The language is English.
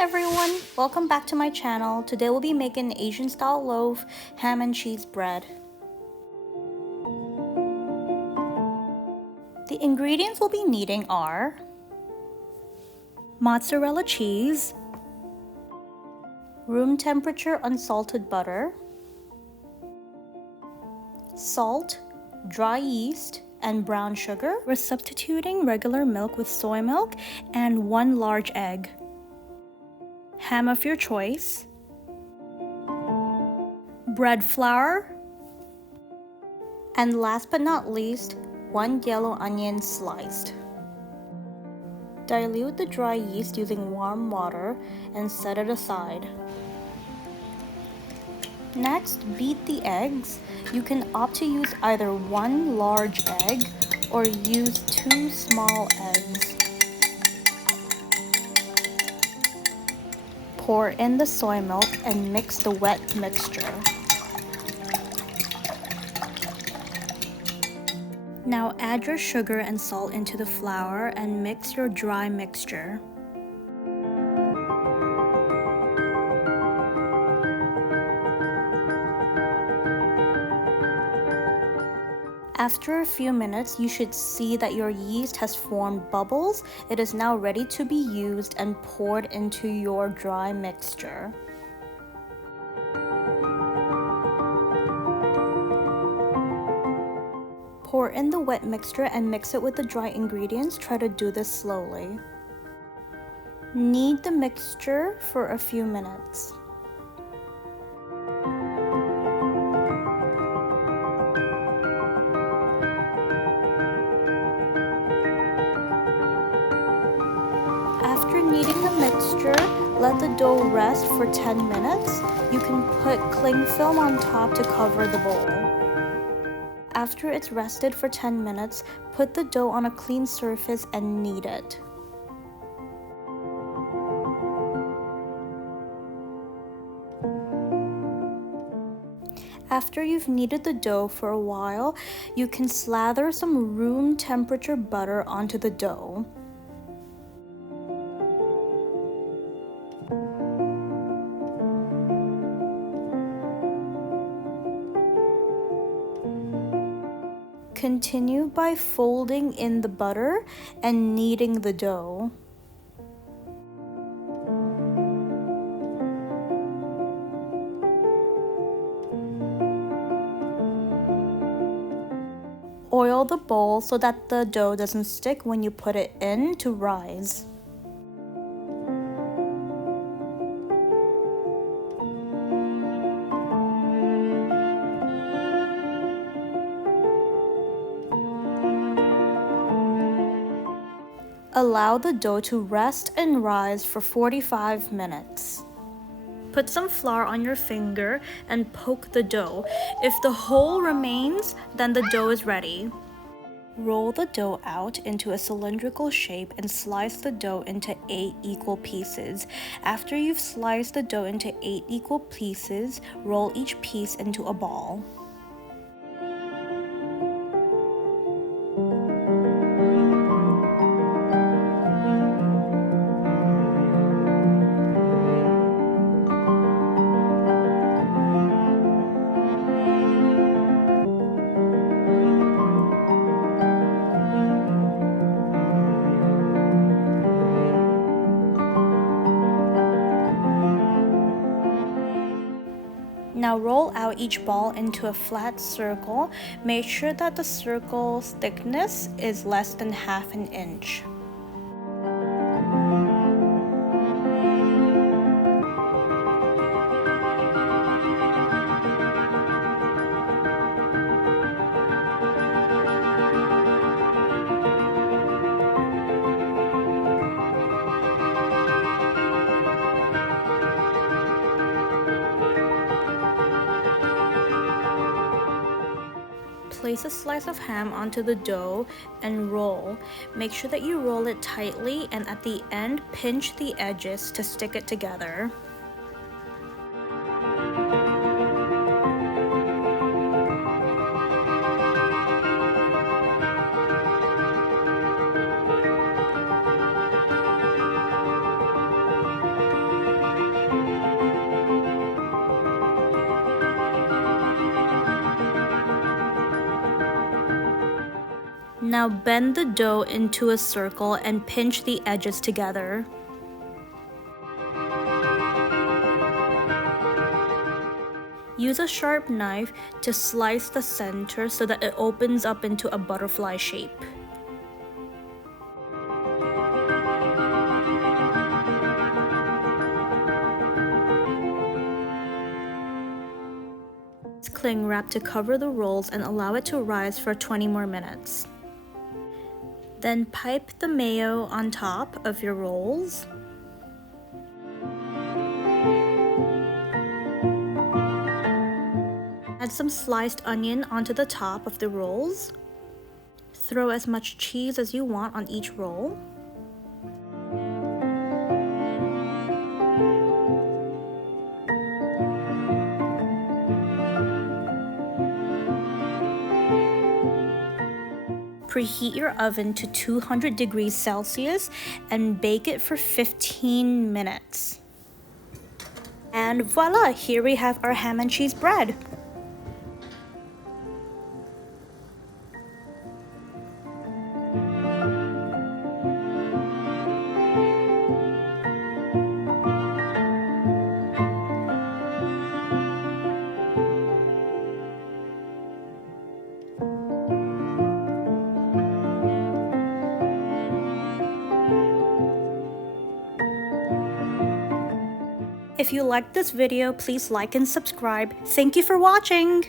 everyone, welcome back to my channel. Today we'll be making an Asian style loaf, ham and cheese bread. The ingredients we'll be needing are mozzarella cheese, room temperature unsalted butter, salt, dry yeast, and brown sugar. We're substituting regular milk with soy milk and 1 large egg. Ham of your choice, bread flour, and last but not least, 1 yellow onion sliced. Dilute the dry yeast using warm water and set it aside. Next, beat the eggs. You can opt to use either 1 large egg or use 2 small eggs. Pour in the soy milk and mix the wet mixture. Now add your sugar and salt into the flour and mix your dry mixture. After a few minutes, you should see that your yeast has formed bubbles. It is now ready to be used and poured into your dry mixture. Pour in the wet mixture and mix it with the dry ingredients. Try to do this slowly. Knead the mixture for a few minutes. After kneading the mixture, let the dough rest for 10 minutes. You can put cling film on top to cover the bowl. After it's rested for 10 minutes, put the dough on a clean surface and knead it. After you've kneaded the dough for a while, you can slather some room temperature butter onto the dough. Continue by folding in the butter and kneading the dough. Oil the bowl so that the dough doesn't stick when you put it in to rise. Allow the dough to rest and rise for 45 minutes. Put some flour on your finger and poke the dough. If the hole remains, then the dough is ready. Roll the dough out into a cylindrical shape and slice the dough into 8 equal pieces. After you've sliced the dough into 8 equal pieces, roll each piece into a ball. Now roll out each ball into a flat circle. Make sure that the circle's thickness is less than ½ an inch. Place a slice of ham onto the dough and roll. Make sure that you roll it tightly and at the end pinch the edges to stick it together. Now bend the dough into a circle and pinch the edges together. Use a sharp knife to slice the center so that it opens up into a butterfly shape. Use cling wrap to cover the rolls and allow it to rise for 20 more minutes. Then pipe the mayo on top of your rolls. Add some sliced onion onto the top of the rolls. Throw as much cheese as you want on each roll. Preheat your oven to 200 degrees Celsius and bake it for 15 minutes. And voila, here we have our ham and cheese bread. If you liked this video, please like and subscribe. Thank you for watching!